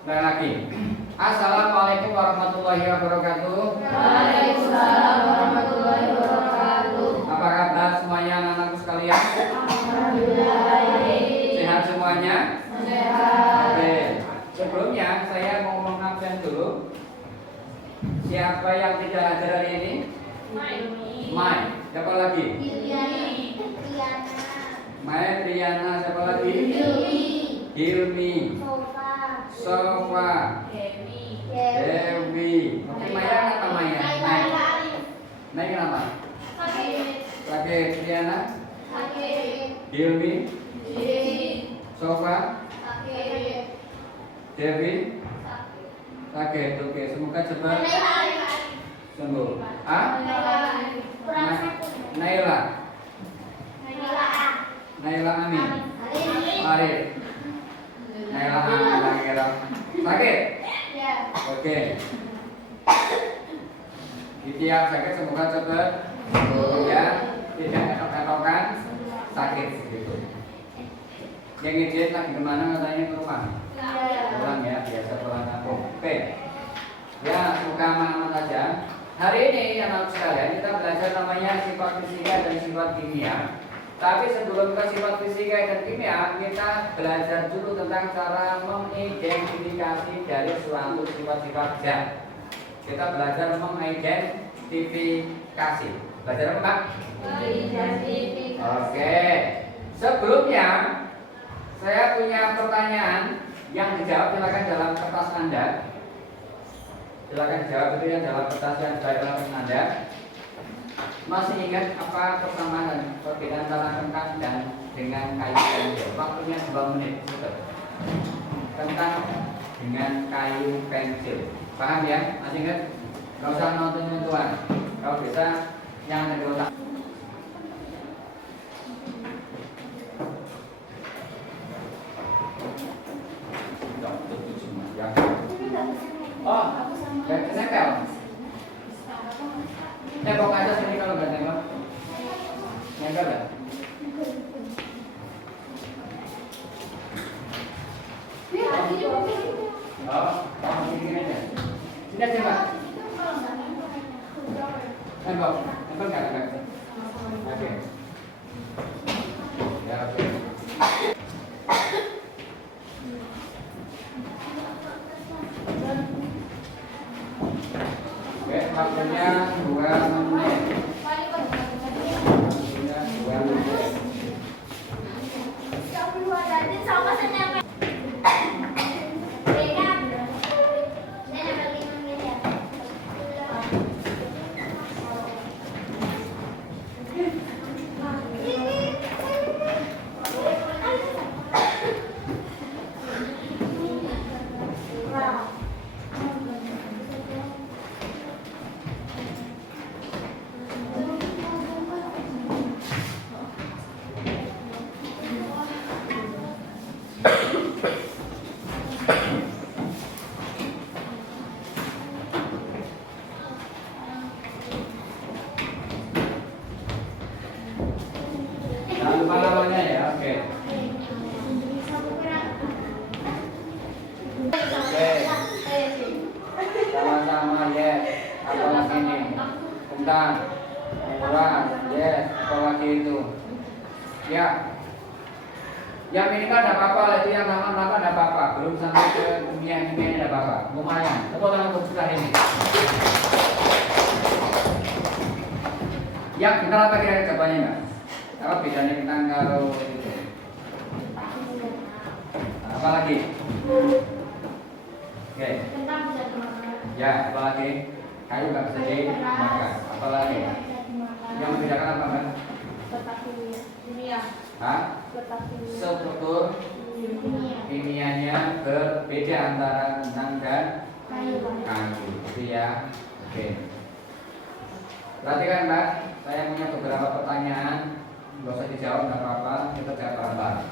Dan lagi. Assalamualaikum warahmatullahi wabarakatuh. Waalaikumsalam warahmatullahi wabarakatuh. Apa kabar semuanya anak-anakku sekalian? Alhamdulillah baik. Sehat semuanya? Sehat. Oke. Sebelumnya saya mau ngomong absen dulu. Siapa yang tidak hadir hari ini? Mai. Siapa lagi? Mai, Triana. Siapa lagi? Hilmi. Sofa. Dewi. Oke, Maya apa Maya? Naik kenapa? Sakit. Triana. Hilmi. Sofa. Dewi. Sakit. Oke, semoga cepat sembuh. Ah? Naila. Naila Amin. Arif. Naila Amin. Sakit. Oke. Jadi yang sakit semoga cepat sembuh ya. Tidak etok-etokan sakit gitu. Yang izin lagi kemana katanya ke rumah? Pulang ya, biasa pulang kampung. Oke. Ya, semoga aman-aman saja. Hari ini anak sekalian kita belajar namanya sifat fisika dan sifat kimia. Tapi sebelum ke sifat fisika dan kimia, kita belajar dulu tentang cara mengidentifikasi dari suatu sifat-sifat zat. Kita belajar mengidentifikasi. Belajar apa, Pak? Oke. Sebelumnya saya punya pertanyaan yang dijawab silakan dalam kertas Anda. Silakan jawab itu yang dalam kertas yang ada dalam kertas Anda. Masih ingat apa persamaan perbedaan antara kentang dan dengan kayu pensil? Waktunya 2 menit. Kentang dengan kayu pensil. Paham ya? Masih ingat? Gak usah nonton-nonton. Kalau bisa yang ada di otak. Oh, gak kesempel. Tembok aja sini kalau nggak tembok. Nempel ya? Oh, sini aja. Sini aja, Pak. Tembok, nempel nggak? Oke. Ya, oke. Oke, waktunya 2 menit. Waktunya 2 menit. Jangan lupa namanya ya, oke. Oke. Sama-sama ya. Apa lagi nih? Tentang murah, yes. Apa lagi itu? Ya. Yang minimal ada apa-apa, itu yang lama-lama ada apa-apa. Belum sampai ke kimia-kimia ada apa-apa. Lumayan. Tepuk tangan untuk kita ini. Yang benar apa kira-kira jawabannya enggak? Apa bedanya kentang kalau itu? Apa lagi? Oke. Ya, apa lagi? Kayu nggak bisa dimakan. Apa lagi? Yang membedakan apa, Mbak? Hah? Struktur kimianya berbeda antara kentang dan kayu. Itu ya. Oke. Perhatikan, Mbak. Saya punya beberapa pertanyaan. Nggak usah dijawab, nggak apa-apa. Kita jawab bareng-bareng.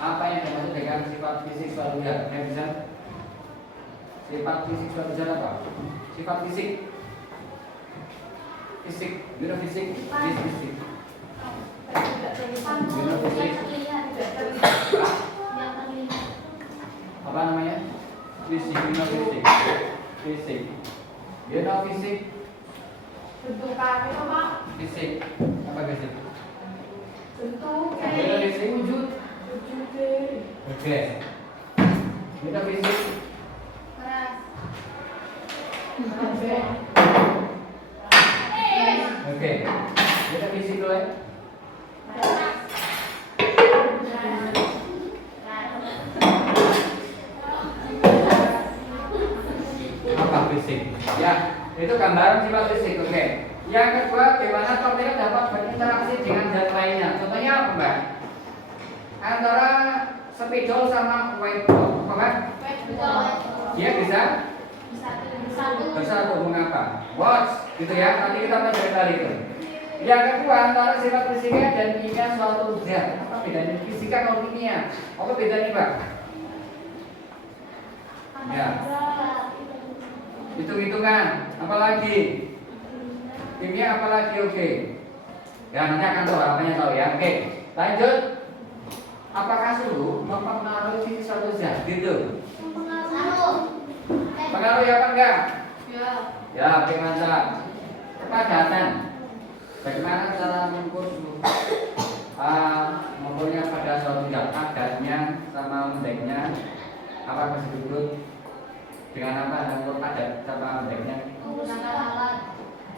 Apa yang dimaksud dengan sifat fisik suatu zat? Yang bisa? Sifat fisik suatu zat apa? Sifat fisik. Fisik, biofisik, fisik. Biofisik. apa namanya? Fisik, fisik. Fisik. You know fisik? Bentukannya apa? Fisik. Apa fisik? Bentuk You know fisik? wujud. Oke. You know fisik? Keras. Oke. You know fisik dulu ya? Apa fisik? Ya, itu gambaran sifat fisik. Oke. Yang kedua, bagaimana torpedo dapat berinteraksi dengan zat lainnya? Contohnya apa, Mbak? Antara spidol sama white ball, apa, Mbak? Dia bisa bersatu. Mengapa? Watch, gitu ya. Nanti kita pelajari kali itu. Yang kedua, antara sifat fisika dan kimia suatu zat. Apa bedanya fisika kalau kimia? Apa bedanya, Mbak? Ya. Hitung-hitungan. Apalagi? Kimia apalagi? Oke. Ya, nanti akan tahu, apanya tahu ya. Oke. Lanjut. Apakah suhu mempengaruhi fisik suatu zat? Gitu. Pengaruh ya apa enggak? Ya, oke, mantap. Kepadatan. Bagaimana cara mengukur suhu? Mengukurnya pada suatu zat, padatnya sama lembeknya. Apa disebut dengan apa? Mengukur padat sama lembeknya?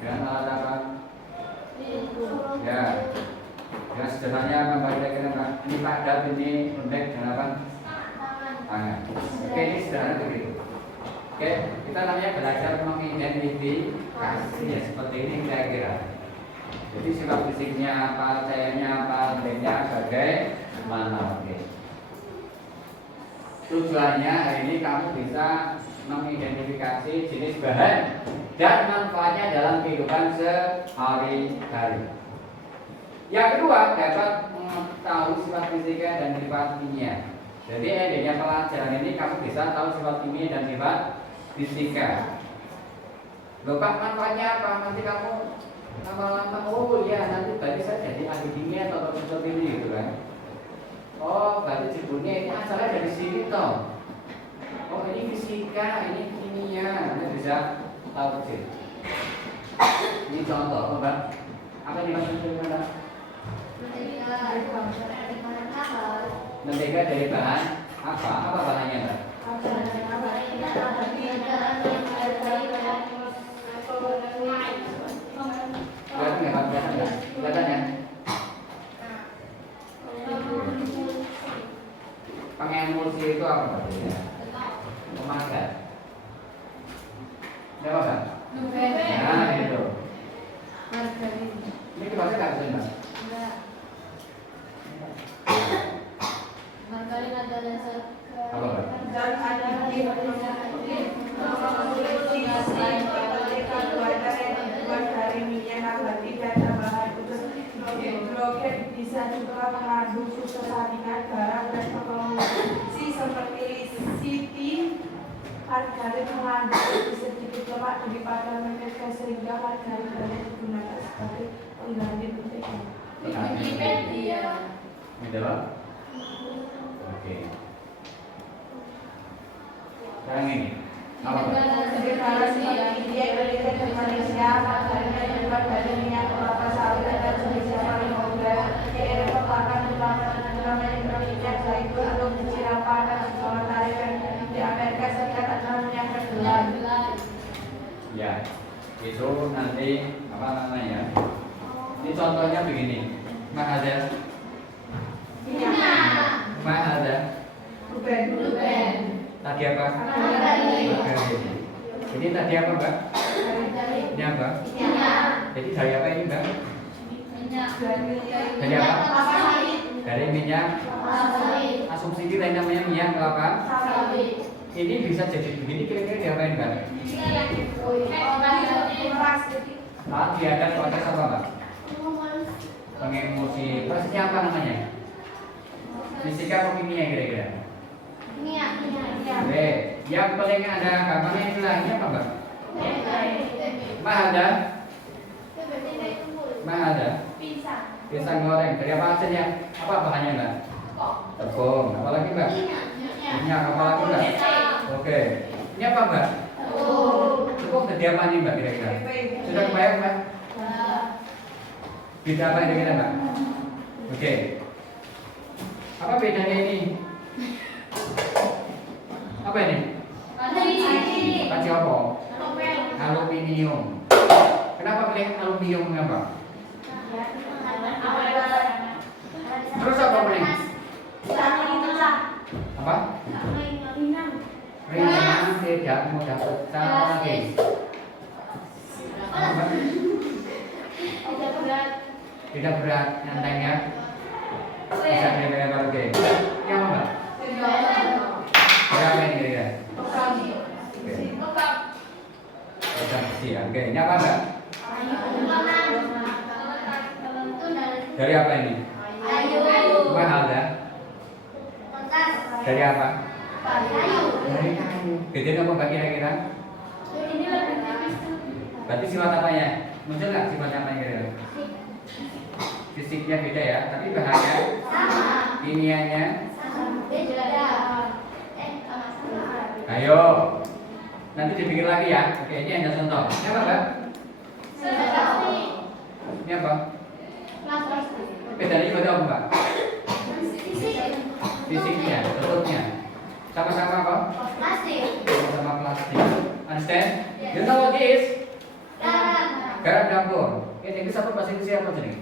Dengan alat apa? Ya. Ya, sederhananya membagikan ini padat, ini lembek dengan apa? Tangan. Oke, ini sederhana begitu. Oke, kita namanya belajar mengidentifikasi ya, seperti ini kira-kira. Jadi sifat fisiknya apa, cairnya apa, lembeknya bagaimana. Oke. Tujuannya hari ini kamu bisa mengidentifikasi jenis bahan dan manfaatnya dalam kehidupan sehari-hari. Yang kedua, dapat mengetahui sifat fisika dan sifat kimia. Jadi adanya pelajaran ini kamu bisa tahu sifat kimia dan sifat fisika. Loh Pak, manfaatnya apa? Nanti kamu lama-lama, oh ya nanti berarti saya jadi ahli kimia atau seperti ini gitu kan. Oh, berarti jebulnya ini asalnya dari sini toh. Oh, ini fisika, ini kimia. Anda bisa tahu kecil. Ini contoh, Mbak. Apa yang dimaksud Mbak? Mentega dari bahan apa? Apa bahannya, Mbak? Kelihatan nggak, Pak? Kelihatan nggak? Kelihatan ya? Pengemulsi itu apa, Mbak? Pemadat. Ini apa, Mbak? Nah, itu. Ini kebasa nggak bisa, Mbak? Margarin ada dasar Apa, Mbak? dari minyak nabati dan tambahan khusus hidrogen bisa juga mengandung susu saringan garam dan pengungsi seperti licin. Margarin mengandung lebih sedikit lemak daripada mentega sehingga margarin banyak digunakan sebagai pengganti mentega. Ini apa? Oke. Sekarang ini apa, Mbak? Sementara sebagai media Indonesia dan Malaysia, margarin yang dibuat dari minyak kelapa sawit dan jenis yang paling populer yaitu merupakan utama minyak zaitun atau biji rapang dan sementara di Amerika Serikat adalah minyak kedelai. Ya, itu nanti apa namanya? Ini contohnya begini. Mahada. Mahada. Ruben. Tadi apa? Margarin. Ini tadi apa, Mbak? Ini apa? Jadi dari apa ini, Mbak? Dari apa? Dari minyak. Asumsi kita ini namanya minyak kelapa. Ini bisa jadi begini, kira-kira diapain, Mbak? Ada proses apa, Mbak? Pengemulsi. Prosesnya apa namanya? Fisika atau kimia kira-kira? Oke, yang paling ada gambarnya inilah ini apa, Mbak? Mahada. Pisang goreng. Dari apa hasilnya? Apa bahannya, Mbak? Tepung. Apalagi, Mbak? Minyak apa lagi Mbak? Oke. Ini apa Mbak? Cukup jadi apa nih Mbak kira-kira? Sudah kebayang Mbak? Beda apa kira-kira Mbak? Oke. Apa bedanya ini? Apa ini? Kaca apa? Aluminium. Kenapa pilih aluminium Mbak? Terus apa pilih? Apa? Ringan, tidak mudah pecah lagi. Apa? Tidak berat, nyantai ya. Bisa dipegang oke. Ini apa Mbak? Berapa ini kira-kira? Logam besi ya. Oke, ini apa Mbak? Dari apa ini? Mahal ya? Dari apa? Dari kayu. Gede apa Mbak kira-kira? Berarti sifat apa ya? Muncul nggak sifat apa kira-kira? Fisiknya beda ya, tapi bahannya kimianya. Ayo, nanti dipikir lagi ya. Oke, ini hanya contoh. Ini apa Mbak? Ini apa? Bedanya beda apa Mbak? Fisiknya, bentuknya. Sama-sama apa? Sama-sama plastik. Understand? You know what it is? Garam dapur. Ini Inggris apa bahasa Inggris apa jadi?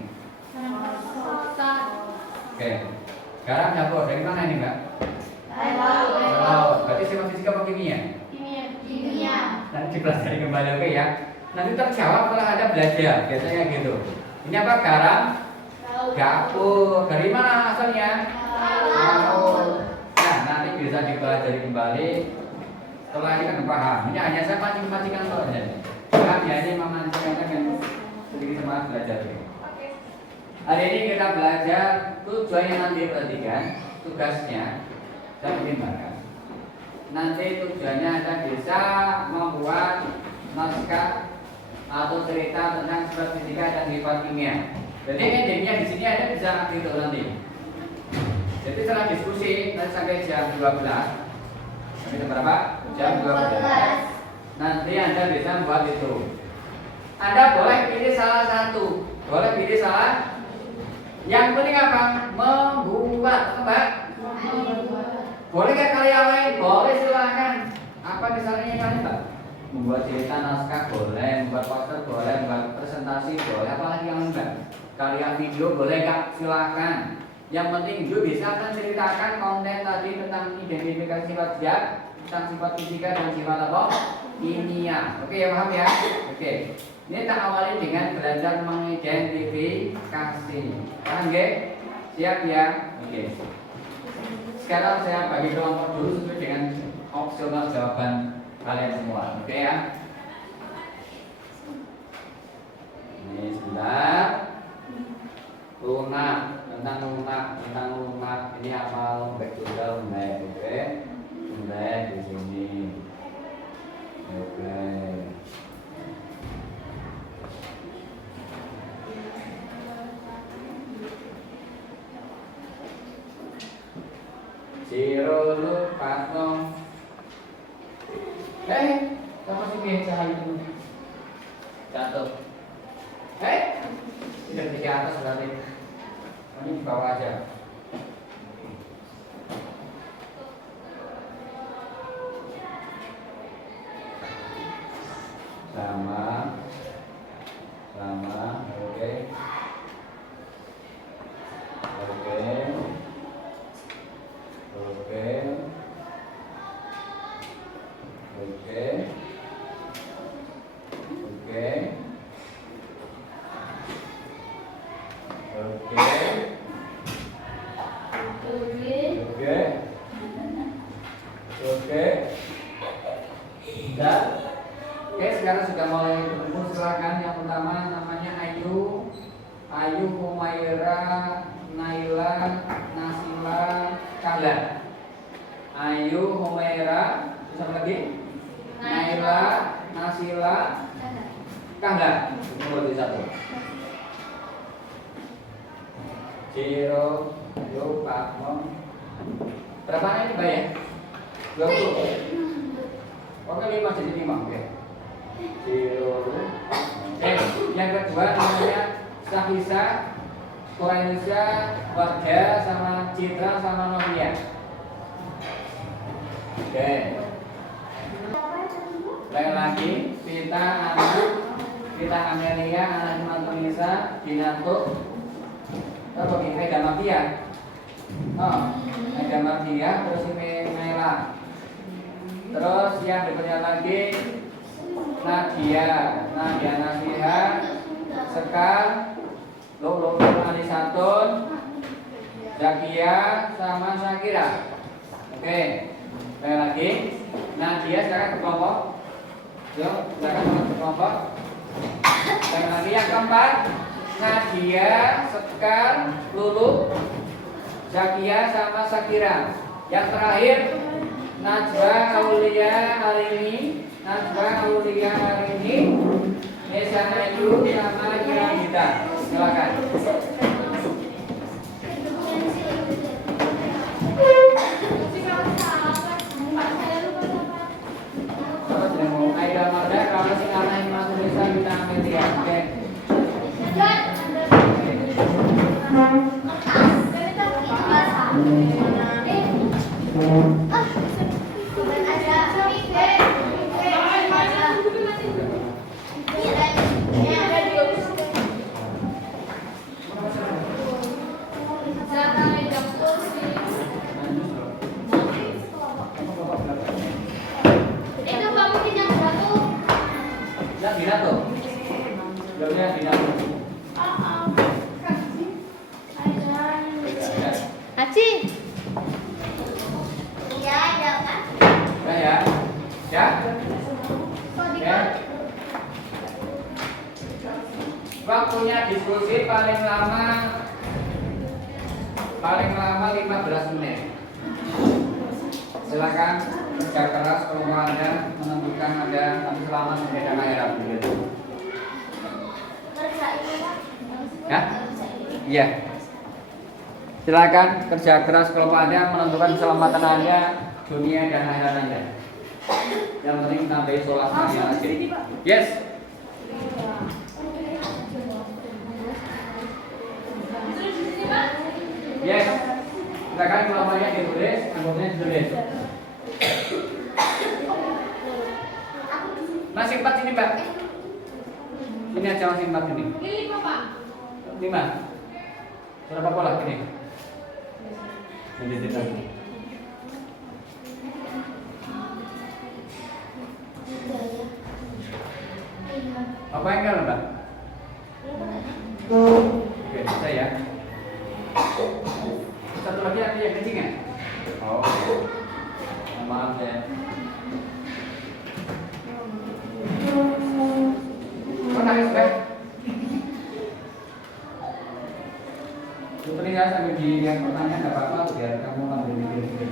Oke. Garam dapur dari mana ini Mbak? Laut. Berarti sifat fisika apa kimia? Nanti dipelajari kembali oke ya. Nanti terjawab kalau ada belajar. Biasanya gitu. Ini apa? Garam dapur. Dari mana asalnya? Laut. Nah, nanti bisa dipelajari kembali. Setelah ini kan paham. Ini hanya saya pancing-pancingan saja. Hanya ini memancing kan sedikit semangat belajar. Hari ini kita belajar tujuannya nanti perhatikan tugasnya. Saya pertimbangkan. Nanti tujuannya Anda bisa membuat naskah atau cerita tentang sifat fisika dan sifat kimia. Jadi endingnya di sini Anda bisa gitu nanti. Jadi setelah diskusi nanti sampai jam 12. Sampai jam berapa? Jam 12. Nanti Anda bisa membuat itu. Anda boleh pilih salah satu, boleh pilih salah. Yang penting apa? Membuat apa? Boleh nggak karya lain? Boleh silakan. Apa misalnya yang lain Pak? Membuat cerita naskah boleh, membuat poster boleh, membuat presentasi boleh. Apalagi yang enggak? Karya video boleh nggak? Silakan. Yang penting juga bisa menceritakan konten tadi tentang identifikasi sifat zat, tentang sifat fisika dan sifat apa? Kimia. Oke ya paham ya? Oke. Ini tak awali dengan belajar mengidentifikasi. Paham nggih? Siap ya? Oke. Sekarang saya bagi kelompok dulu sesuai dengan opsional jawaban kalian semua. Oke ya? Ini sebentar. Lunak, tentang lunak. Ini apa? Lumbek juga lumbek. Oke. Lumbek di sini. Oke. Sirulu patong. Kamu sih biasa itu jatuh. Tidak di atas berarti. Ini di bawah aja. Sama, oke. Sekarang sudah mulai berkumpul. Silakan. Yang pertama namanya Ayu, Humaira, Naila, Nasila, Kahla. Ayu, Humaira, siapa lagi? Naila, Nasila, Kahla. Nomor 1. Ciro, Yo, Pak Mom. Berapa ini Mbak ya? 20. Oke, 5 jadi 5. Oke. Yang kedua namanya Sahisa, Korenisha, Warga, sama Citra, sama Novia. Oke. Lagi Pita, Amelia, Anak Mantunisa, Dinantuk, terus Mega Mafia. Oh, Mega Mafia, terus ini Mela. Terus yang berikutnya lagi Nadia Nasiha, Sekar, Lolo Alisatun, Zakia, sama Syakira. Oke, sekali lagi Nadia sekarang ke kelompok. Yuk, silakan ke kelompok. Sekali lagi yang keempat Nadia, Sekar, Lulu, Zakia, sama Syakira. Yang terakhir Najwa Aulia Arini, Nesa Ayu, sama Gita. Silakan. Aida Marda, kalau sing anak yang masuk desa kita ambil dia. Oke. Aci. Iya, ada kan? Udah ya. Ya. Ya. Waktunya diskusi paling lama 15 menit. Silakan kerja keras kalau Anda menentukan Anda tapi selama membeda daerah begitu. Ya? Iya. Silakan kerja keras kelompok Anda menentukan keselamatan Anda, dunia dan akhirat Anda. Yang penting tambahin sholat Anda lagi. Yes. Yes. Silakan kelompoknya ditulis, anggotanya ditulis. Masih 4 ini, Mbak. Ini aja masih 4 ini. Ini 5, Pak. 5. Berapa pola ini? Ini kita. Apa yang kalau Mbak? Oke, bisa ya. Satu lagi ada yang kencing ya? Oh, maaf ya. Kok nangis Mbak? Putri ya sambil dilihat pertanyaan nggak apa-apa biar kamu ambil mikir-mikir.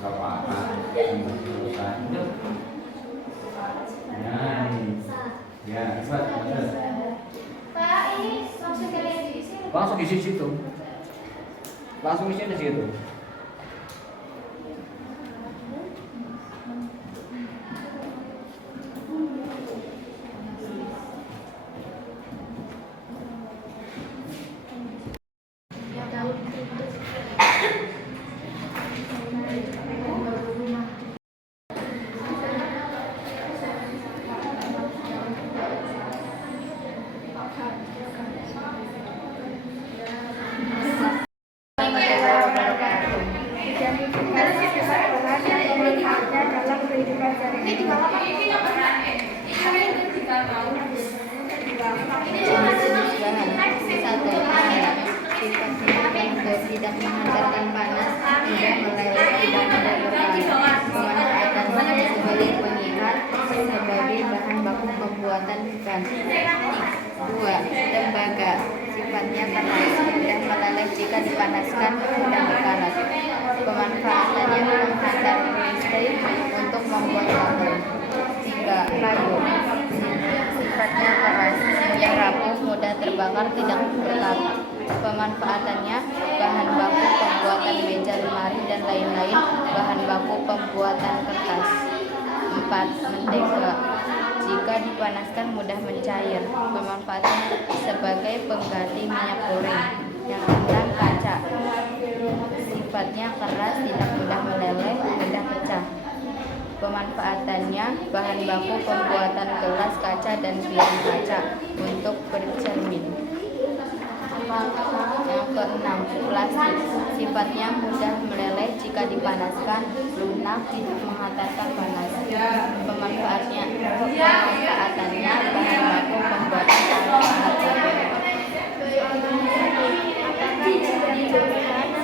Nggak apa-apa. Ya, cepat. Pak, ini langsung kalian diisi. Langsung di situ. Langsung di situ. Tidak menghantarkan panas, tidak meleleh, tidak menyebabkan pemanfaatannya sebagai penyihat, sebagai bahan baku pembuatan ikan. 2. Tembaga, sifatnya keras, mudah meleleh jika dipanaskan, mudah berkarat. Pemanfaatannya menghantar listrik untuk membuat kabel. 3. Kayu, sifatnya keras, mudah rapuh, mudah terbakar, tidak berkarat. Pemanfaatannya bahan baku pembuatan meja lemari, lain-lain. Bahan baku pembuatan kertas. 4. Mentega. Jika dipanaskan mudah mencair. Pemanfaatannya sebagai pengganti minyak goreng. Yang 6. Kaca. Sifatnya keras, tidak mudah meleleh, mudah pecah. Pemanfaatannya bahan baku pembuatan gelas kaca dan piring kaca untuk bercermin. Yang ke-6. Plastik. Sifatnya mudah meleleh jika dipanaskan, lunak, tidak menghantarkan panas. Pemanfaatannya bahan baku pembuatan alat pahat.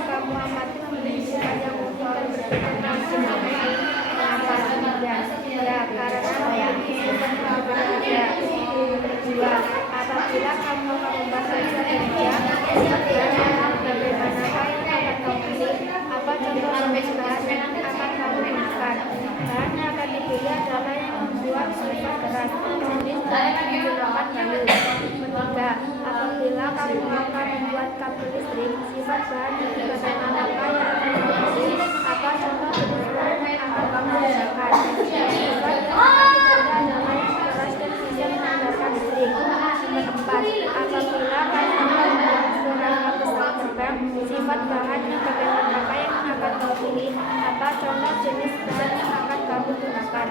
Kamu amati memiliki banyak unik dan berbagai kenapa tidak? Ya, karena bukan kamu ada. 2. Apabila kamu membaca kerja, bagaimana yang akan kamu pilih? Apa contoh pembukaan yang akan kamu gunakan? Bahan yang akan dipilih adalah yang membuat sifat keras, jenis dan menggunakan kayu. 3. Apabila kamu akan membuat kabel listrik, sifat bahan yang digunakan apa yang akan kamu pilih? Apa contoh jenis bahan yang akan kamu gunakan? Sifat adalah yang keras dan bisa mengandalkan listrik. 4. Apabila kamu akan membuat beberapa pesawat terbang, sifat bahan yang bagaimana apa yang akan kamu pilih? Apa contoh jenis bahan yang akan kamu gunakan?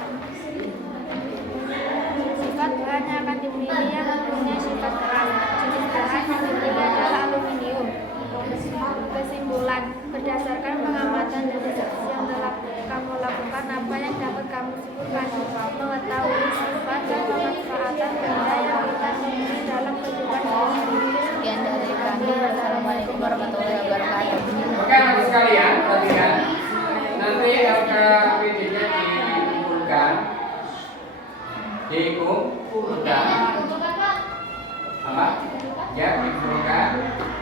Sifat bahan yang akan dipilih yang mempunyai sifat keras. Jenis bahan yang dipilih adalah aluminium. Kesimpulan, berdasarkan pengamatan dan diskusi yang telah kamu lakukan, apa yang dapat kamu simpulkan? Mengetahui sifat dan pemanfaatan benda yang kita temui dalam kehidupan sehari-hari. Sekian dari kami. Wassalamualaikum warahmatullahi wabarakatuh. Oke, anak sekalian, perhatikan. Nanti LKPD-nya dikumpulkan. Apa? Ya, dikumpulkan.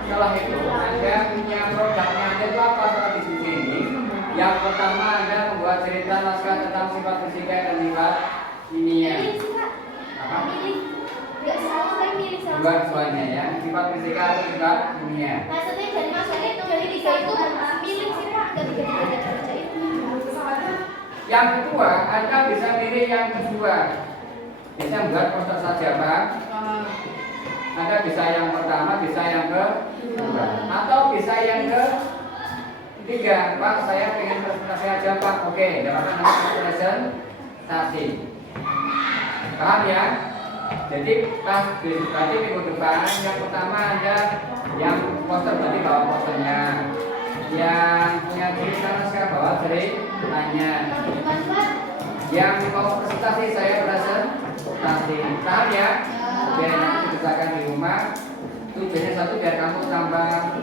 Setelah itu, Anda punya produknya Anda itu apa saat di sini ini? Yang pertama, Anda membuat cerita naskah tentang sifat fisika dan sifat kimia. Apa? Buat semuanya ya, sifat fisika atau sifat kimia. Maksudnya jadi maksudnya itu dari tiga itu milik sih Pak, dari tiga itu. Yang kedua, Anda bisa pilih yang kedua. Bisa buat poster saja Pak. Anda bisa yang pertama, bisa yang kedua, atau bisa yang ketiga. Pak, saya pengen presentasi aja Pak. Oke, dapatkan nama presentasi. Paham ya? Jadi pas berarti minggu depan yang pertama Anda yang poster berarti bawa posternya. Yang punya cerita naskah bawa ceritanya. Yang mau presentasi saya presentasi. Paham ya? Biar nanti dikerjakan di rumah. Tujuannya satu biar kamu tambah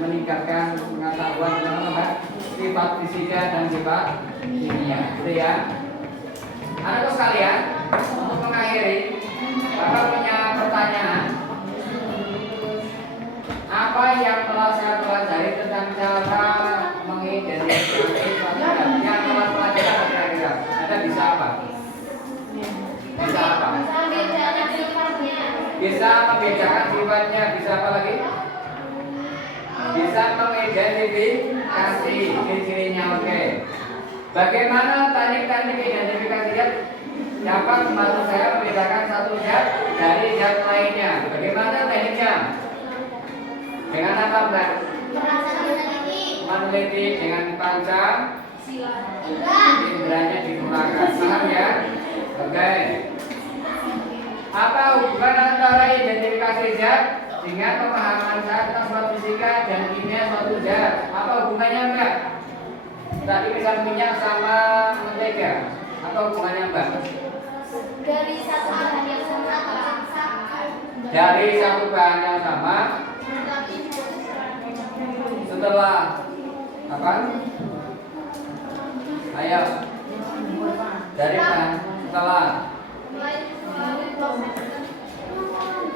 meningkatkan pengetahuan tentang sifat fisika dan sifat kimia. Gitu ya. Anak-anak sekalian, untuk mengakhiri, Bapak punya pertanyaan. Apa yang telah saya pelajari tentang cara mengidentifikasi suatu yang telah pelajari kira-kira? Anda bisa apa? Bisa apa? Bisa membedakan sifatnya. Bisa apa lagi? Bisa mengidentifikasi ciri-cirinya. Oke. Bagaimana teknik-teknik identifikasinya dapat membantu saya membedakan satu zat dari zat lainnya? Bagaimana tekniknya? Dengan apa, Mbak? Meneliti dengan panca inderanya digunakan. Paham ya? Oke. Apa hubungan antara identifikasi zat dengan pemahaman saya tentang suatu fisika dan kimia suatu zat? Apa hubungannya, Mbak? Tadi misal minyak sama mentega, apa hubungannya Mbak? Dari satu bahan yang sama. Dari satu bahan yang sama. Setelah apa? Ayo. Dari bahan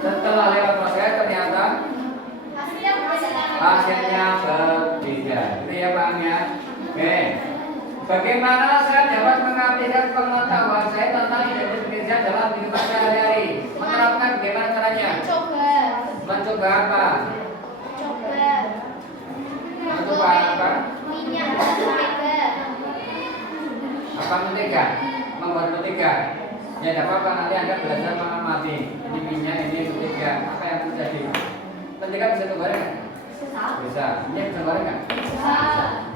setelah lewat proses ternyata hasilnya berbeda. Itu ya Pak ya. Oke. Bagaimana saya dapat mengaplikasikan pengetahuan saya tentang identifikasi dalam kehidupan sehari-hari? Menerapkan bagaimana caranya? Mencoba Mencoba apa? Mencoba Mencoba apa? minyak. apa mentega, membuat mentega. Ya tidak apa-apa, nanti Anda belajar mengamati. Ini minyak, ini mentega. Apa yang terjadi? Mentega bisa digoreng? Bisa. Minyak bisa goreng nggak? Bisa.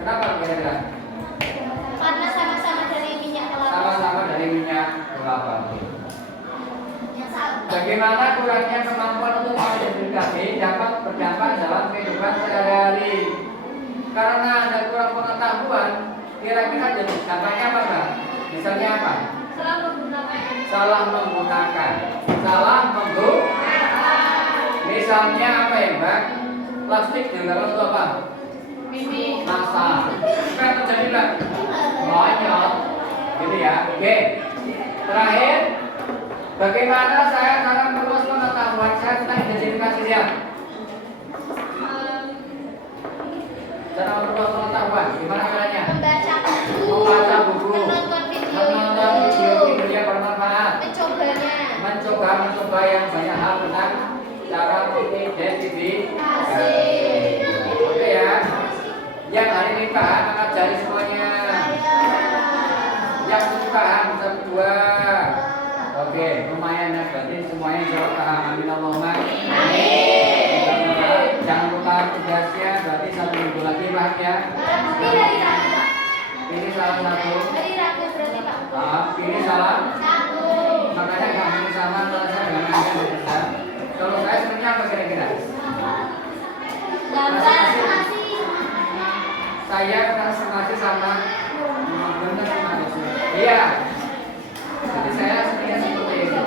Kenapa kira-kira? Karena sama-sama dari minyak kelapa. Sama-sama dari minyak kelapa. Bagaimana kurangnya kemampuan untuk mengidentifikasi dapat berdampak dalam kehidupan sehari-hari. Karena ada kurang pengetahuan, kira-kira jadi dampaknya apa, Mbak? Misalnya apa? Salah menggunakan. Misalnya apa ya, Mbak? Plastik dianggap itu apa? Masa. Apa yang terjadi, Mbak? Banyak. Gitu ya. Oke. Terakhir, bagaimana saya cara meluas pengetahuan saya tentang identifikasi dia? Cara meluas pengetahuan, gimana caranya? Membaca buku, menonton video yang bermanfaat, mencoba yang banyak hal tentang cara mengidentifikasi. Oke ya. Yang hari ini paham angkat jari semuanya. Yang belum paham bisa berdua. Oke, lumayan ya, berarti semuanya jawab paham. Amin Allahumma. Amin. Jangan lupa tugasnya, berarti 1 minggu lagi paham ya. Ini salah satu. Ini salah. Makanya kamu sama antara saya dengan Anda. Kalau saya sebenarnya apa kira-kira? Saya presentasi sama iya. Jadi saya sebenarnya seperti itu.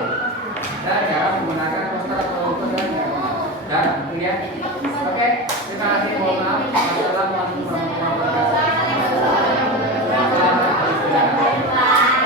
Dan cara menggunakan poster atau poster dan ya. Oke, terima kasih. Mohon maaf.